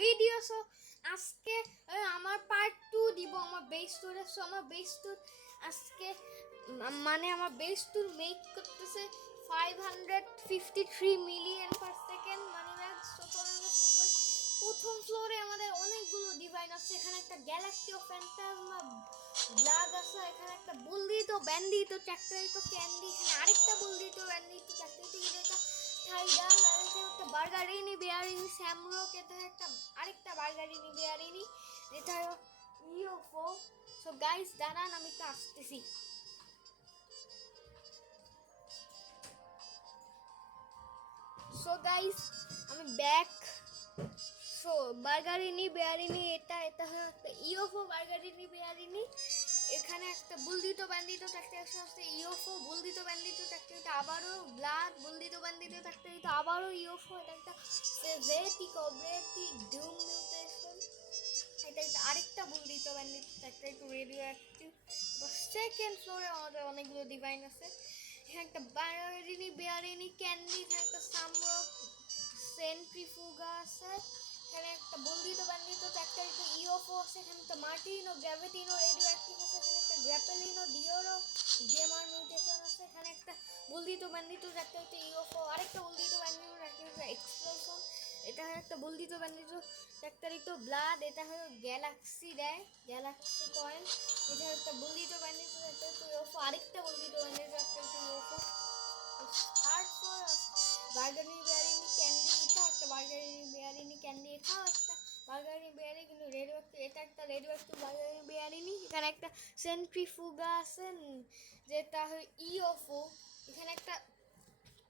Video. So আজকে আমার part 2 দিব আমার বেস টুরে। সো আমার বেস টুর আজকে মানে আমার বেস টুর মেক করতেছে 553 মিলিয়ন পার সেকেন্ড মানে প্রথম ফ্লোরে আমাদের অনেকগুলো ডিভাইন আছে। এখানে একটা গ্যালাক্সি অফ ফ্যান্টাজমা ব্লাড আছে, এখানে একটা বুলদিত ব্যান্ডিত চ্যাক্টারিত ক্যান্ডি, এখানে আরেকটা বুলদিত ব্যান্ডিত চ্যাক্টারিত এটা থাইডাল, আর একটা বার্গারিনি বেয়ারিনি স্যামরক, এটা একটা আরেকটা বার্গারিনি বেয়ারিনি, এটা ইওফো। সো গাইস দাঁড়ান আমি তো আসতেছি। সো গাইস আমি ব্যাক। সো বার্গারিনি বেয়ারিনি এটা হলো একটা ইওফো বার্গারিনি বেয়ারিনি, এখানে একটা বুলদিত ব্যান্ডিত চারটে আছে ইওফো, বুলদিত ব্যান্ডিত চারটে আবারও ব্লাড, বুলদিত ব্যান্ডিত চারটে আবারও ইওফো, এটা একটা সেজেটি কবরেটি ডুম মিউটেশন, এটা একটা আরেকটা বুলদিত ব্যান্ডিত চারটে একটু রেডিও অ্যাক্টিভ। সেকেন্ড ফ্লোরে আমাদের অনেকগুলো ডিভাইন আছে। এখানে একটা বার্গারিনি বেয়ারিনি ক্যান্ডি, এখানে একটা সামরক সেন্ট্রিফুগা আছে, এখানে একটা বন্দিত বান্দিত একটা ইওফো আছে, এখানে একটা মার্টিনো গ্র্যাভিটিনো রেডিও অ্যাক্টিভ আছে, এখানে একটা গ্র্যাপেলিনো ডিওরো গেমার মিউটেশন আছে, এখানে একটা বন্দিত বান্দিত একটা ইওফো, আরেকটা বন্দিত বান্দিত একটা এক্সপ্লোশন, এটা হয় একটা বন্দিত বান্দিত একটা ব্লাড, এটা হলো গ্যালাক্সি দেয় গ্যালাক্সি কয়েন, এটা একটা বন্দিত বান্দিত একটা ইওফো, আরেকটা বন্দিত বান্দিত একটা ইওফো। থার্ড ফ্লোর বার্গারিনি বেয়ারিনি ক্যান্ডি, এটা একটা বার্গারিনি বেয়ারিনি ক্যান্ডি, এটাও একটা বার্গারিনি বেয়ারি কিন্তু রেডিও অ্যাক্টিভ, এটা একটা রেডিও অ্যাক্টিভ বার্গারিনি বেয়ারিনি, এখানে একটা সেন্ট্রিফুগা আছে যেটা হয় ইওফো, এখানে একটা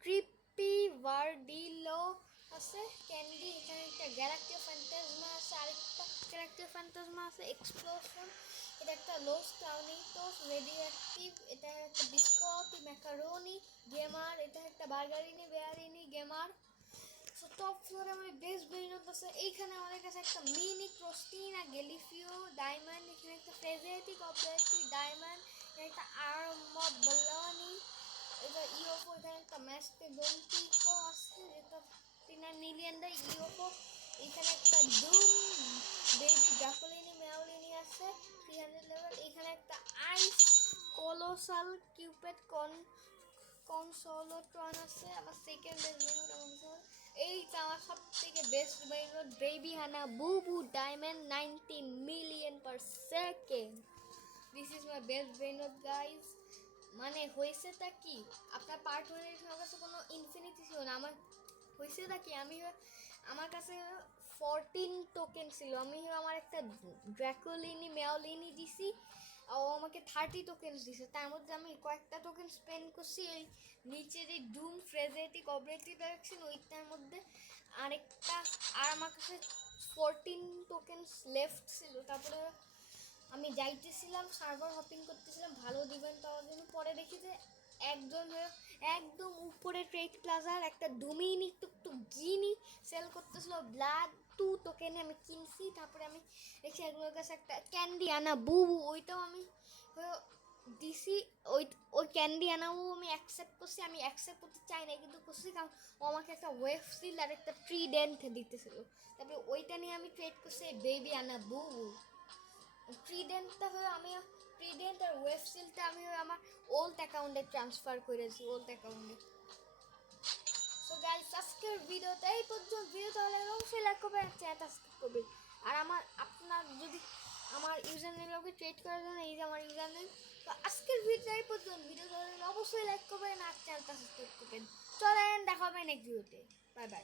ক্রিপি ভার্ডিলো আছে ক্যান্ডি, এখানে একটা গ্যালাক্টিও ফ্যান্টাজমা আছে, আরেকটা গ্যালাক্টিও ফ্যান্টাজমা আছে এক্সপ্লোশন, এটা একটা লোস ক্লাউনিটোস রেডিও অ্যাক্টিভ, এটা একটা বিস্কটি ম্যাকারোনি গেমার, এটা একটা বার্গারিনি বেয়ারিনি গেমার। সো টপ ফ্লোরে আমাদের বেস্ট ভেরিয়েন্ট আছে। এইখানে আমাদের কাছে একটা মিনি ক্রোস্টিনা গেলিফিও ডায়মন্ড, এখানে একটা ফ্রেজেটিক অপারেটি ডায়মন্ড, একটা আর্মো বলনি, এটা ইওফো, এখানে একটা ম্যাস্টে বন্টিকো আছে যেটা 3 মিলিয়ন দেয় ইওফো, এখানে একটা ডুম বেবি জাকলিনি মেওলিনি আছে 300 লেভেল, এখানে একটা আইস কোলোসাল কিউপেড কনসোলোট্রন আছে। আমার সেকেন্ড বেস্ট ভেরিয়েন্ট আমার এইটা আমার সব থেকে বেস্ট ভেরিয়েন্ট বেবি হানা বুবু diamond 19 million per second. This is my best variant guys. মানে হয়েছেটা কি, আপনার পার্ট হয়ে আমার কাছে কোনো ইনফিনিটি ছিল না, আমার হয়েছেটা কি, আমার কাছে 14 টোকেন ছিল, আমি আমার একটা ড্র্যাকোলিনি মেওলিনি দিছি, ও আমাকে 30 টোকেন দিছে, তার মধ্যে আমি কয়েকটা টোকেন স্পেন্ড করছি এই নিচে যে ডুম ফ্রেজেটিক অপারেটিভ ডাইরেকশন ওইটার মধ্যে আরেকটা, আর আমার কাছে 14 টোকেনস লেফট ছিল। তারপরে আমি যাইতেছিলাম সার্ভার হপিং করতেছিলাম ভালো ডিভাইন পাওয়ার জন্য, পরে দেখি যে একদম উপরে ট্রেড প্লাজার একটা ডোমিনি টুকটুক গিনি সেল করতেছিল ব্লাড 2 টোকেনে, আমি কিনছি। তারপরে আমি দেখছি এগুলোর কাছে একটা ক্যান্ডি আনা বুবু, ওইটাও আমি দিছি, ওই ক্যান্ডি আনাও আমি অ্যাকসেপ্ট করছি, আমি অ্যাকসেপ্ট করতে চাই না কিন্তু করছি, কারণ ও আমাকে একটা ওয়েভ সিল আর একটা ট্রিডেন্ট দিতেছিল। তারপরে ওইটা নিয়ে আমি ট্রেড করছি বেবি আনা বুবু। ট্রিডেন্টটা হয়ে আমি ট্রিডেন্ট আর ওয়েব সিলটা আমি আমার ওল্ড অ্যাকাউন্টে ট্রান্সফার করেছি ওল্ড অ্যাকাউন্টে। সো গাইস আজকের ভিডিওটা এই পর্যন্ত, ভিডিও তাহলে অবশ্যই লাইক করবেন, চ্যানেলটা সাবস্ক্রাইব করবেন। আর আপনার যদি আমার ইউজার নেমকে ট্রেড করার জন্য এই যে আমার ইউজার নেম, তো আজকের ভিডিওটা এই পর্যন্ত, ভিডিও তাহলে অবশ্যই লাইক করবেন আর চ্যানেলটা সাবস্ক্রাইব করবেন। চলেন দেখা হবে নেক্সট ভিডিওতে, বাই বাই।